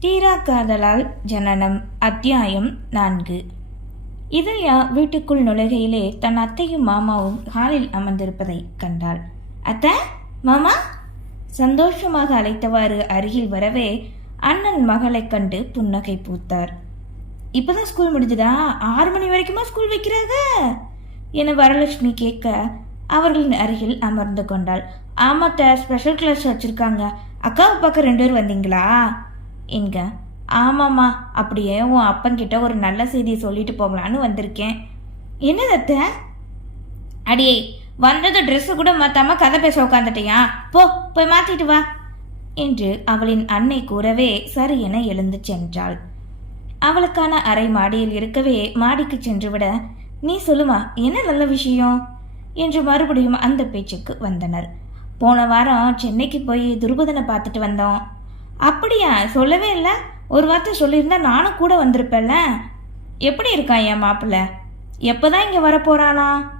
தீரா காதலால் ஜனனம் அத்தியாயம் நான்கு. இதயா வீட்டுக்குள் நுழைகையிலே தன் அத்தையும் மாமாவும் ஹாலில் அமர்ந்திருப்பதை கண்டாள். அத்தை மாமா? சந்தோஷமாக அழைத்தவாறு அருகில் வரவே அண்ணன் மகளைக் கண்டு புன்னகை பூத்தார். இப்பதான் ஸ்கூல் முடிஞ்சதா? ஆறு மணி வரைக்குமா ஸ்கூல் வைக்கிறாங்க என வரலட்சுமி கேட்க அவர்களின் அருகில் அமர்ந்து கொண்டாள். ஆமாத்த ஸ்பெஷல் கிளாஸ் வச்சிருக்காங்க. அக்காவை பார்க்க ரெண்டு பேர் வந்தீங்களா? என்க ஆமாம்மா அப்படியே உன் அப்பன்கிட்ட ஒரு நல்ல செய்தியை சொல்லிட்டு போகலான்னு வந்திருக்கேன். என்ன தத்த? அடியே வந்தது ட்ரெஸ்ஸு கூட மாற்றாம கதை பேச உட்காந்துட்டியா போ போய் மாத்திட்டு வா என்று அவளின் அன்னை கூறவே சரி என எழுந்து சென்றாள். அவளுக்கான அறை மாடியில் இருக்கவே மாடிக்கு சென்றுவிட நீ சொல்லுமா என்ன நல்ல விஷயம்? என்று மறுபடியும் அந்த பேச்சுக்கு வந்தனர். போன வாரம் சென்னைக்கு போய் துருபதனை பார்த்துட்டு வந்தோம். அப்படியா? சொல்லவே இல்லை. ஒரு வார்த்தை சொல்லியிருந்தா நானும் கூட வந்திருப்பேன்ல. எப்படி இருக்கான் என் மாப்பிள்ள? எப்போதான் இங்கே வரப்போறானா?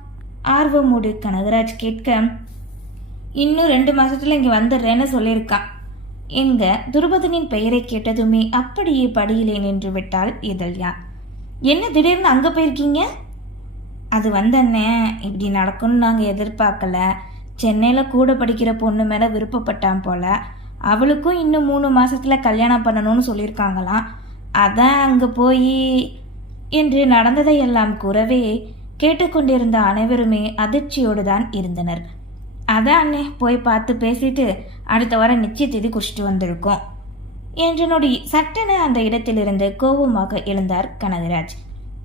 ஆர்வமோடு கனகராஜ் கேட்க இன்னும் ரெண்டு மாதத்தில் இங்கே வந்துடுறேன்னு சொல்லியிருக்கான் இந்த துருபதனின் பெயரை கேட்டதுமே அப்படியே படியிலே நின்று விட்டாள் இதழ்யா. என்ன திடீர்னு அங்கே போயிருக்கீங்க? அது வந்தண்ணே இப்படி நடக்கும்னு நாங்கள் எதிர்பார்க்கல. சென்னையில் கூட படிக்கிற பொண்ணு மேலே விருப்பப்பட்டான் போல. அவளுக்கும் இன்னும் மூணு மாதத்தில் கல்யாணம் பண்ணணும்னு சொல்லியிருக்காங்களாம். அதான் அங்கே போய் என்று நடந்ததை எல்லாம் கூறவே கேட்டுக்கொண்டிருந்த அனைவருமே அதிர்ச்சியோடு தான் இருந்தனர். அதான் அண்ணே போய் பார்த்து பேசிட்டு அடுத்த வாரம் நிச்சய தேதி குடிச்சிட்டு வந்திருக்கோம் என்றனுடைய நொடி சட்டென அந்த இடத்திலிருந்து கோபமாக எழுந்தார் கனகராஜ்.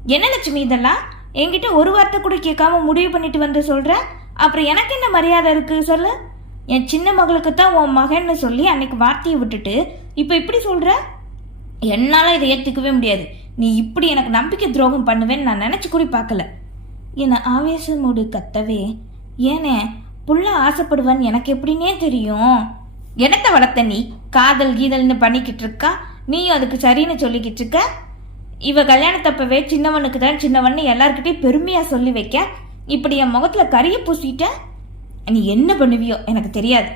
என்ன லட்சுமி இதெல்லாம்? என்கிட்ட ஒரு வார்த்தை கூட கேட்காம முடிவு பண்ணிட்டு வந்து சொல்ற? அப்புறம் எனக்கு என்ன மரியாதை இருக்கு? சொல்லு. என் சின்ன மகளுக்கு தான் உன் மகன்னு சொல்லி அன்னைக்கு வார்த்தையை விட்டுட்டு இப்போ இப்படி சொல்கிற என்னால் இதை ஏற்றுக்கவே முடியாது. நீ இப்படி எனக்கு நம்பிக்கை துரோகம் பண்ணுவேன்னு நான் நினச்சி கூட பார்க்கல. என்னை ஆவேசமோடு கத்தவே ஏனே புள்ள ஆசைப்படுவான் எனக்கு எப்படின்னே தெரியும். இடத்த வளர்த்த நீ? காதல் கீதல்னு பண்ணிக்கிட்டு இருக்கா? நீயும் அதுக்கு சரின்னு சொல்லிக்கிட்டு இருக்க? இவ கல்யாணத்தப்பவே சின்னவனுக்கு தான் சின்னவன்னு எல்லாருக்கிட்டையும் பெருமையாக சொல்லி வைக்க? இப்படி என் முகத்தில் கறியை பூசிட்ட? நீ என்ன பண்ணுவியோ எனக்கு தெரியாது.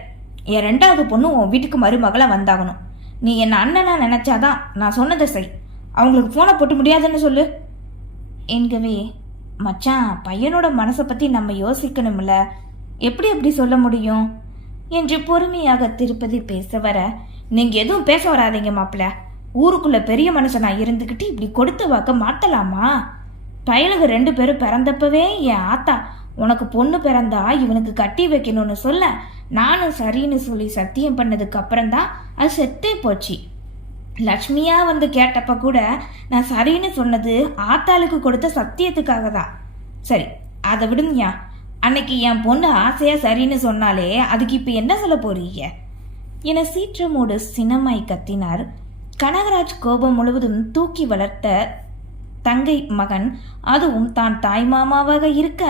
என் ரெண்டாவது பொண்ணு உன் வீட்டுக்கு மருமகளாக வந்தாகணும். நீ என் அண்ணனா நினச்சாதான் நான் சொன்னதை செய் அவங்களுக்கு ஃபோனை போட்டு முடியாதுன்னு சொல்லு. என்கவே மச்சான் பையனோட மனசை பற்றி நம்ம யோசிக்கணும்ல. எப்படி எப்படி சொல்ல முடியும்? என்று பொறுமையாக திருப்பதி பேச வர நீங்கள் எதுவும் பேச வராதீங்க மாப்பிள்ள. ஊருக்குள்ளே பெரிய மனுஷனா இருந்துக்கிட்டு இப்படி கொடுத்த வாக்க மாற்றலாமா பயலுக ரெண்டு பேரும் பிறந்தப்பவே என் ஆத்தா உனக்கு பொண்ணு பிறந்தா இவனுக்கு கட்டி வைக்கணும்னு சொல்ல நானும் சரின்னு சொல்லி சத்தியம் பண்ணதுக்கு அப்புறம்தான் அது செத்தே போச்சு. லக்ஷ்மியா வந்து கேட்டப்ப கூட நான் சரின்னு சொன்னது ஆத்தாளுக்கு கொடுத்த சத்தியத்துக்காக தான் சரி அதை விடுங்கயா அன்னைக்கு என் பொண்ணு ஆசையா சரின்னு சொன்னாலே அதுக்கு இப்ப என்ன சொல்ல போறீங்க? என சீற்றமோடு சினமாய் கத்தினார். கனகராஜ் கோபம் முழுவதும் தூக்கி வளர்த்த தங்கை மகன் அதுவும் தான் தாய்மாமாவாக இருக்க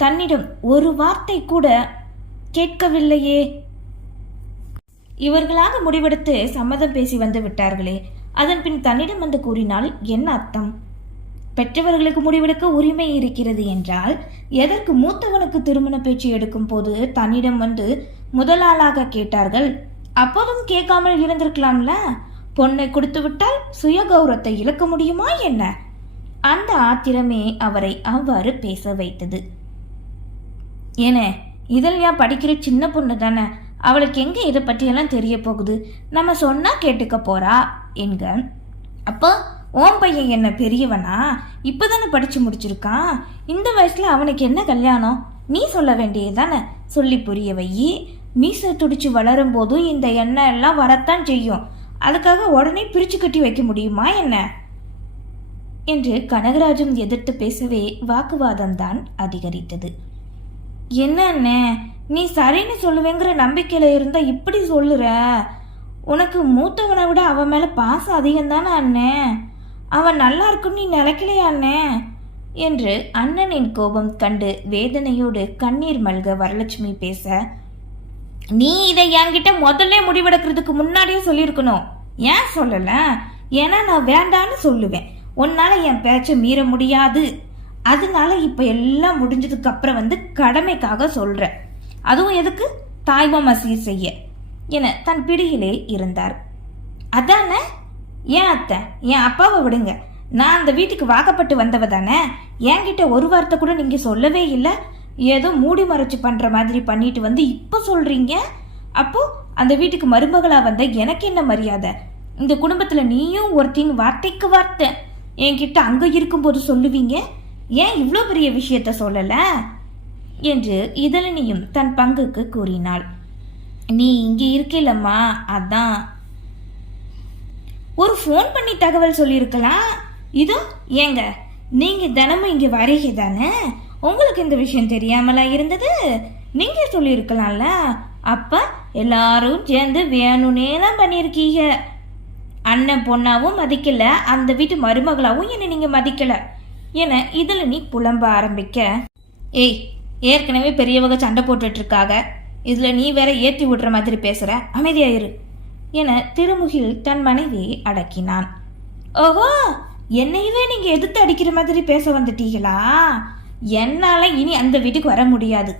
தன்னிடம் ஒரு வார்த்தை கூட கேட்கவில்லையே. இவர்களாக முடிவெடுத்து சம்மதம் பேசி வந்து விட்டார்களே. அதன் பின் தன்னிடம் வந்து கூறினால் என்ன அர்த்தம்? பெற்றவர்களுக்கு முடிவெடுக்க உரிமை இருக்கிறது என்றால் எதற்கு மூத்தவனுக்கு திருமண பேச்சு எடுக்கும் போது தன்னிடம் வந்து முதலாளாக கேட்டார்கள்? அப்போதும் கேட்காமல் இருந்திருக்கலாம்ல? பொண்ணை கொடுத்து விட்டால் சுய கௌரவத்தை இழக்க முடியுமா என்ன? அந்த ஆத்திரமே அவரை அவ்வாறு பேச வைத்தது. ஏனே இதழ்யா படிக்கிற சின்ன பொண்ணு தானே. அவளுக்கு எங்கே இதை பற்றியெல்லாம் தெரிய போகுது? நம்ம சொன்னால் கேட்டுக்க போகிறா என்க. அப்போ ஓம் பையன் என்ன பெரியவனா? இப்போ தானே படித்து முடிச்சிருக்கான். இந்த வயசில் அவனுக்கு என்ன கல்யாணம்? நீ சொல்ல வேண்டியதானே சொல்லி புரிய வை. மீசை துடிச்சு வளரும் போது இந்த எண்ணெய் எல்லாம் வரத்தான் செய்யும். அதுக்காக உடனே பிரிச்சு கட்டி வைக்க முடியுமா என்ன? என்று கனகராஜும் எதிர்த்து பேசவே வாக்குவாதம் தான் அதிகரித்தது. என்ன அண்ணே நீ சரின்னு சொல்லுவேங்கிற நம்பிக்கையில் இருந்தால் இப்படி சொல்லுற? உனக்கு மூத்தவனை விட அவன் மேலே பாசம் அதிகம் தானே அண்ணே? அவன் நல்லா இருக்குன்னு நீ நினைக்கலையா அண்ணே? என்று அண்ணனின் கோபம் கண்டு வேதனையோடு கண்ணீர் மல்க வரலட்சுமி பேச நீ இதை என்கிட்ட முதல்ல முடிவெடுக்கிறதுக்கு முன்னாடியே சொல்லியிருக்கணும். ஏன் சொல்லலை? ஏன்னா நான் வேண்டான்னு சொல்லுவேன். உன்னால் என் பேச்சை மீற முடியாது. அதனால இப்ப எல்லாம் முடிஞ்சதுக்கு அப்புறம் வந்து கடமைக்காக சொல்கிறேன் அதுவும் எதுக்கு? தாய்மாமா சீர் செய்ய என தன் பிடியிலே இருந்தார். அதானே? ஏன் அத்தை? என் அப்பாவை விடுங்க. நான் அந்த வீட்டுக்கு வாக்கப்பட்டு வந்தவ தானே? என்கிட்ட ஒரு வார்த்தை கூட நீங்க சொல்லவே இல்லை. ஏதோ மூடி மறைச்சு பண்ற மாதிரி பண்ணிட்டு வந்து இப்போ சொல்றீங்க? அப்போ அந்த வீட்டுக்கு மருமகளா வந்த எனக்கு என்ன மரியாதை? இந்த குடும்பத்துல நீயும் ஒருத்தின் வார்த்தைக்கு வார்த்தை. என்கிட்ட அங்க இருக்கும்போது சொல்லுவீங்க? ஏன் இவ்வளோ பெரிய விஷயத்த சொல்லலை? என்று இதழினியும் தன் பங்குக்கு கூறினாள். நீ இங்கே இருக்கில்லம்மா அதான். ஒரு ஃபோன் பண்ணி தகவல் சொல்லியிருக்கலாம். இதோ ஏங்க நீங்கள் தினமும் இங்கே வரீங்க தானே? உங்களுக்கு இந்த விஷயம் தெரியாமலா இருந்தது? நீங்கள் சொல்லியிருக்கலாம்ல. அப்போ எல்லாரும் சேர்ந்து வேணும்னே தான் பண்ணியிருக்கீங்க. அண்ணன் பொண்ணாவும் மதிக்கல அந்த வீட்டு மருமகளாவும் என்னை நீங்கள் மதிக்கலை. என இதில் நீ புலம்ப ஆரம்பிக்க ஏய் ஏற்கனவே பெரியவங்க சண்டை போட்டுட்டு இருக்காக இதில் நீ வேற ஏற்றி விடுற மாதிரி பேசுகிற அமைதியாயிரு என திருமுகில் தன் மனைவியை அடக்கினான். ஓஹோ என்னையவே நீங்கள் எதிர்த்து அடிக்கிற மாதிரி பேச வந்துட்டீங்களா? என்னால் இனி அந்த வீட்டுக்கு வர முடியாது.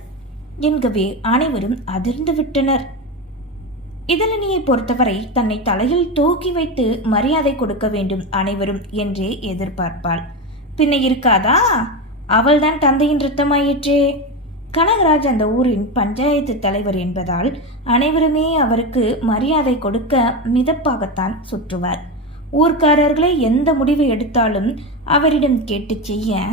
என்கவே அனைவரும் அதிர்ந்து விட்டனர். இதழினியை பொறுத்தவரை தன்னை தலையில் தூக்கி வைத்து மரியாதை கொடுக்க வேண்டும் அனைவரும் என்றே எதிர்பார்ப்பாள். பின்ன இருக்காதா? அவள்தான் தந்தையின் ரத்தமாயிற்றே. கனகராஜ் அந்த ஊரின் பஞ்சாயத்து தலைவர் என்பதால் அனைவருமே அவருக்கு மரியாதை கொடுக்க மிதப்பாகத்தான் சுற்றுவார். ஊர்க்காரர்களே எந்த முடிவு எடுத்தாலும் அவரிடம் கேட்டு செய்ய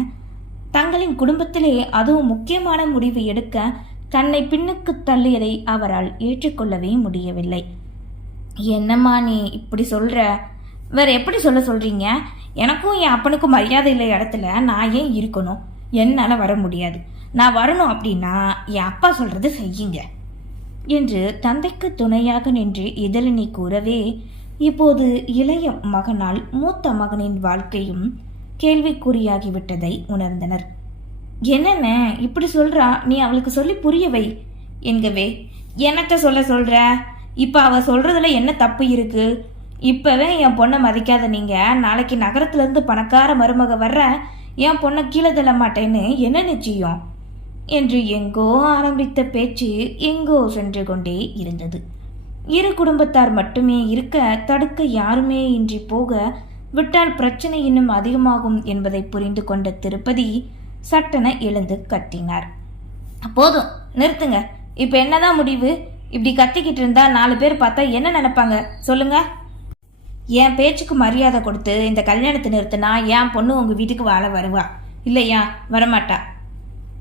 தங்களின் குடும்பத்திலே அதுவும் முக்கியமான முடிவு எடுக்க தன்னை பின்னுக்கு தள்ளியதை அவரால் ஏற்றுக்கொள்ளவே முடியவில்லை. என்னம்மா நீ இப்படி சொல்ற? வேற எப்படி சொல்ல சொல்றீங்க? எனக்கும் என் அப்பனுக்கும் மரியாதை இல்லை இடத்துல நான் ஏன் இருக்கணும்? என்னால் வர முடியாது. நான் வரணும் அப்படின்னா என் அப்பா சொல்றது செய்யுங்க. என்று தந்தைக்கு துணையாக நின்று இதழினி கூறவே இப்போது இளைய மகனால் மூத்த மகனின் வாழ்க்கையும் கேள்விக்குறியாகிவிட்டதை உணர்ந்தனர். என்னென்ன? இப்படி சொல்றா? நீ அவளுக்கு சொல்லி புரிய வை. என்கவே என்னத்த சொல்ல சொல்ற? இப்ப அவ சொல்றதுல என்ன தப்பு இருக்கு? இப்போவே என் பொண்ணை மதிக்காத நீங்கள் நாளைக்கு நகரத்துலேருந்து பணக்கார மருமக வர்ற என் பொண்ணை கீழே தள்ள மாட்டேன்னு என்ன நிச்சயம்? என்று எங்கோ ஆரம்பித்த பேச்சு எங்கோ சென்று கொண்டே இருந்தது. இரு குடும்பத்தார் மட்டுமே இருக்க தடுக்க யாருமே இன்றி போக விட்டால் பிரச்சனை இன்னும் அதிகமாகும் என்பதை புரிந்து கொண்ட திருப்பதி சட்டென எழுந்து கத்தினார். போதும் நிறுத்துங்க. இப்போ என்னதான் முடிவு? இப்படி கத்திக்கிட்டு இருந்தா நாலு பேர் பார்த்தா என்ன நினைப்பாங்க? சொல்லுங்க. என் பேச்சுக்கு மரியாதை கொடுத்து இந்த கல்யாணத்தை நிறுத்தினா என் பொண்ணு உங்கள் வீட்டுக்கு வாழ வருவா? இல்லையா? வரமாட்டா.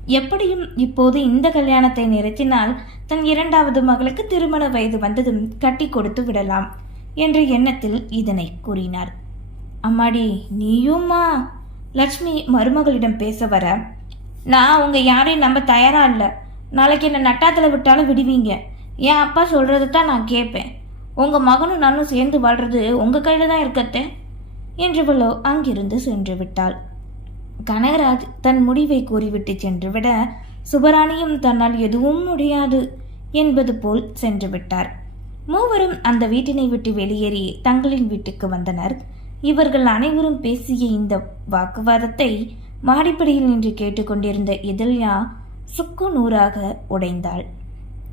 எப்படியும் இப்போது இந்த கல்யாணத்தை நிறுத்தினால் தன் இரண்டாவது மகளுக்கு திருமண வயது வந்ததும் கட்டி கொடுத்து விடலாம் என்ற எண்ணத்தில் இதனை கூறினார். அம்மாடி நீயும்மா? லட்சுமி மருமகளிடம் பேச வர நான் உங்கள் யாரையும் நம்ப தயாராக இல்லை. நாளைக்கு என்னை நட்டாத்தில் விட்டாலும் விடுவீங்க. என் அப்பா சொல்கிறது தான் நான் கேட்பேன் உங்கள் மகனும் நானும் சேர்ந்து வாழ்றது உங்கள் கையில் தான் இருக்கத்தே? என்றவளோ அங்கிருந்து சென்று விட்டாள். கனகராஜ் தன் முடிவை கூறிவிட்டு சென்றுவிட சுபராணியும் தன்னால் எதுவும் முடியாது என்பது போல் சென்று விட்டார். மூவரும் அந்த வீட்டினை விட்டு வெளியேறி தங்களின் வீட்டுக்கு வந்தனர். இவர்கள் அனைவரும் பேசிய இந்த வாக்குவாதத்தை மாடிப்படியில் நின்று கேட்டுக்கொண்டிருந்த இதழ்யா சுக்கு நூறாக உடைந்தாள்.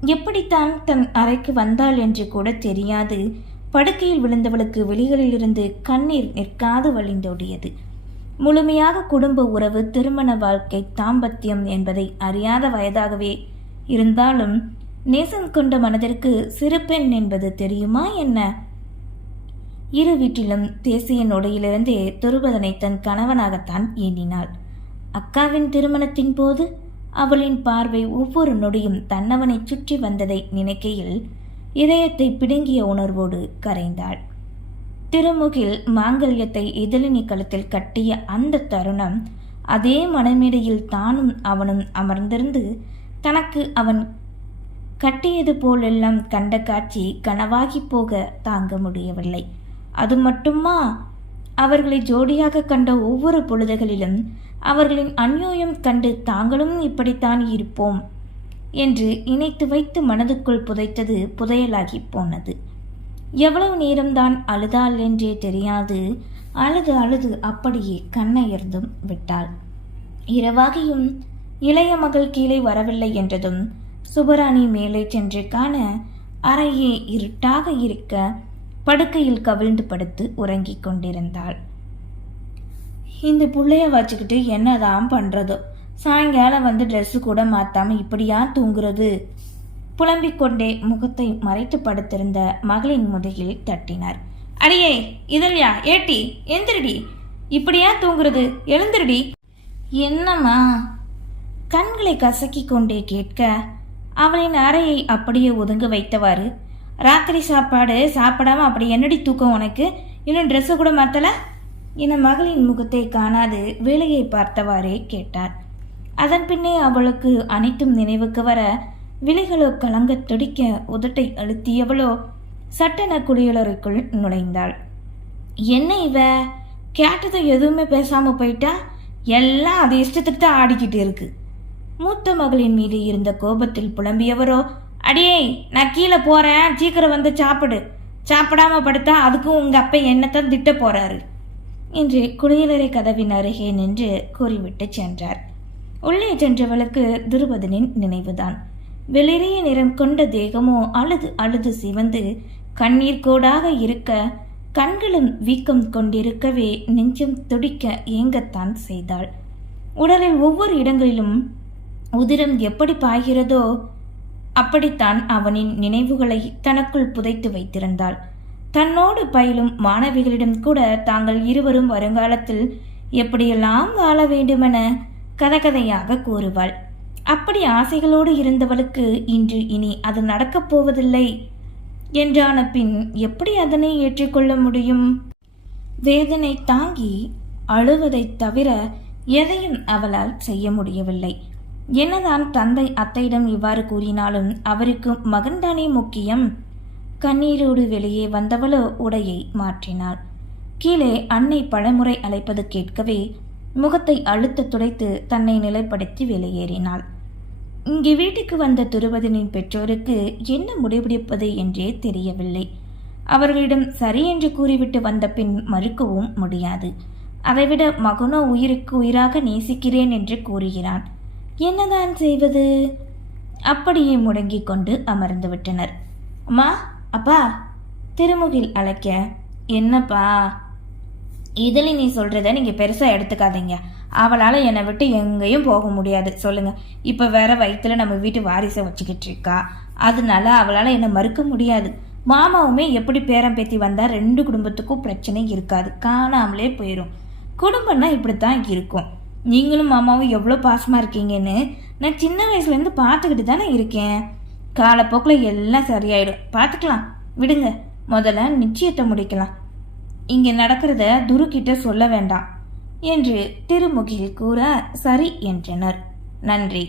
எப்படித்தான் தன் அறைக்கு வந்தாள் என்று கூட தெரியாது. படுக்கையில் விழுந்தவளுக்கு வெளிகளிலிருந்து கண்ணீர் நிற்காது வழிந்தோடியது. முழுமையாக குடும்ப உறவு திருமண வாழ்க்கை தாம்பத்தியம் என்பதை அறியாத வயதாகவே இருந்தாலும் நேசம் கொண்ட மனதிற்கு சிறுபெண் என்பது தெரியுமா என்ன? இரு வீட்டிலும் தேசிய நொடியிலிருந்தே துருபதனை தன் கணவனாகத்தான் எண்ணினாள். அக்காவின் திருமணத்தின் போது அவளின் பார்வை ஒவ்வொரு நொடியும் தன்னவனை சுற்றி வந்ததை நினைக்கையில் இதயத்தை பிடுங்கிய உணர்வோடு கரைந்தாள். திருமுகில் மாங்கல்யத்தை இதழினி கழுத்தில் கட்டிய அந்த தருணம் அதே மனமேடையில் தானும் அவனும் அமர்ந்திருந்து தனக்கு அவன் கட்டியது போலெல்லாம் கண்ட காட்சி கனவாகி போக தாங்க முடியவில்லை. அது மட்டுமா? அவர்களை ஜோடியாக கண்ட ஒவ்வொரு பொழுதுகளிலும் அவர்களின் அந்யோயம் கண்டு தாங்களும் இப்படித்தான் இருப்போம் என்று இணைத்து வைத்து மனதுக்குள் புதைத்தது புதையலாகி போனது. எவ்வளவு நேரம்தான் அழுதாள் என்றே தெரியாது. அழுது அழுது அப்படியே கண்ணயர்ந்தும் விட்டாள். இரவாகியும் இளைய மகள் கீழே வரவில்லை என்றதும் சுபராணி மேலே சென்று காண அறையே இருட்டாக இருக்க படுக்கையில் கவிழ்ந்து படுத்து உறங்கிக் கொண்டிருந்தாள். இந்த பிள்ளைய வச்சுக்கிட்டு என்னதான் பண்ணுறதோ சாயங்காலம் வந்து ட்ரெஸ்ஸு கூட மாற்றாமல் இப்படியா தூங்குறது? புலம்பிக் கொண்டே முகத்தை மறைத்து படுத்திருந்த மகளின் முதுகில் தட்டினார். அடியே இதழ்யா ஏட்டி எந்திரடி. இப்படியா தூங்குறது? எழுந்திரடி. என்னம்மா? கண்களை கசக்கி கொண்டே கேட்க அவளின் அறையை அப்படியே ஒதுங்க வைத்தவாறு ராத்திரி சாப்பாடு சாப்பிடாம அப்படி என்னடி தூக்கம் உனக்கு? இன்னும் ட்ரெஸ்ஸு கூட மாற்றலை என மகளின் முகத்தை காணாது வேலையை பார்த்தவாறே கேட்டார். அதன் பின்னே அவளுக்கு அனைத்தும் நினைவுக்கு வர விழிகளோ கலங்க துடிக்க உதட்டை அழுத்தியவளோ சட்டென குடியலருக்குள் நுழைந்தாள். என்ன இவ? கேட்டதும் எதுவுமே பேசாம போயிட்டா? எல்லாம் அது இஷ்டத்துக்கு தான் ஆடிக்கிட்டு இருக்கு. மூத்த மகளின் மீது இருந்த கோபத்தில் புலம்பியவரோ அடியே நான் கீழே போறேன் சீக்கிரம் வந்து சாப்பிடு. சாப்பிடாம படுத்தா அதுக்கும் உங்க அப்பா என்னத்தான் திட்ட போறாரு? என்று குளியலறை கதவின் அருகே நின்று கூறிவிட்டு சென்றார். உள்ளே சென்றவளுக்கு துருபதனின் நினைவுதான். வெளிரிய நிறம் கொண்ட தேகமோ அழுது அழுது சிவந்து கண்ணீர் கோடாக இருக்க கண்களும் வீக்கம் கொண்டிருக்கவே நெஞ்சம் துடிக்க ஏங்கத்தான் செய்தாள். உடலில் ஒவ்வொரு இடங்களிலும் உதிரம் எப்படி பாய்கிறதோ அப்படித்தான் அவனின் நினைவுகளை தனக்குள் புதைத்து வைத்திருந்தாள். தன்னோடு பயிலும் மாணவிகளிடம் கூட தாங்கள் இருவரும் வருங்காலத்தில் எப்படியெல்லாம் வாழ வேண்டுமென கதகதையாக கூறுவாள். அப்படி ஆசைகளோடு இருந்தவளுக்கு இன்று இனி அது நடக்கப் போவதில்லை. என்றான பின் எப்படி அதனை ஏற்றுக்கொள்ள முடியும்? வேதனை தாங்கி அழுவதைத் தவிர எதையும் அவளால் செய்ய முடியவில்லை. என்னதான் தந்தை அத்தையிடம் இவ்வாறு கூறினாலும் அவருக்கு மகன்தானே முக்கியம்? கண்ணீரோடு வெளியே வந்தவளோ உடையை மாற்றினாள். கீழே அன்னை பலமுறை அழைப்பது கேட்கவே முகத்தை அழுத்த துடைத்து தன்னை நிலைப்படுத்தி வெளியேறினாள். இங்கே வீட்டுக்கு வந்த துருவதனின் பெற்றோருக்கு என்ன முடிவெடுப்பது என்றே தெரியவில்லை. அவர்களிடம் சரி என்று கூறிவிட்டு வந்த பின் மறுக்கவும் முடியாது. அதைவிட மகனோ உயிருக்கு உயிராக நேசிக்கிறேன் என்று கூறுகிறான். என்னதான் செய்வது? அப்படியே முடங்கிக் கொண்டு அமர்ந்து விட்டனர். அம்மா அப்பா திருமுகில் அழைக்க. என்னப்பா? இதில் நீ சொல்கிறத நீங்கள் பெருசாக எடுத்துக்காதீங்க. அவளால் என்னை விட்டு எங்கேயும் போக முடியாது. சொல்லுங்கள் இப்போ வேற வயிற்றுல நம்ம வீட்டு வாரிசை வச்சுக்கிட்டு இருக்கா. அதனால அவளால் என்னை மறுக்க முடியாது. மாமாவுமே எப்படி பேரம் பேத்தி வந்தால் ரெண்டு குடும்பத்துக்கும் பிரச்சனை இருக்காது. காணாமலே போயிடும் குடும்பம்னா இப்படி தான் இருக்கும். நீங்களும் மாமாவும் எவ்வளோ பாசமாக இருக்கீங்கன்னு நான் சின்ன வயசுலேருந்து பார்த்துக்கிட்டு தானே இருக்கேன். காலப்போக்கில் எல்லாம் சரியாயிடும். பார்த்துக்கலாம் விடுங்க. முதல்ல நிச்சயத்தை முடிக்கலாம். இங்கே நடக்கிறத துருக்கிட்ட சொல்ல வேண்டாம். என்று திருமுகில் கூற சரி என்றனர். நன்றி.